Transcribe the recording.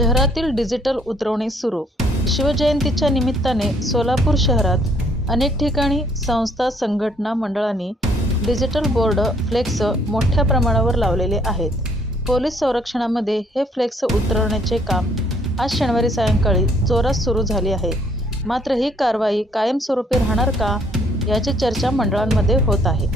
शहरातील डिजिटल उतरवणी सुरू. शिवजयंतीच्या निमित्ताने सोलापूर शहरात अनेक ठिकाणी संस्था, संघटना मंडळांनी डिजिटल बोर्ड, फ्लेक्स मोठ्या प्रमाणावर लावलेले आहेत. पोलीस संरक्षणामध्ये हे फ्लेक्स उतरवण्याचे काम आज शनिवारी सायंकाळी जोरात सुरू झाले आहे. मात्र ही कारवाई कायमस्वरूपी राहणार का, याची चर्चा मंडळांमध्ये होत आहे.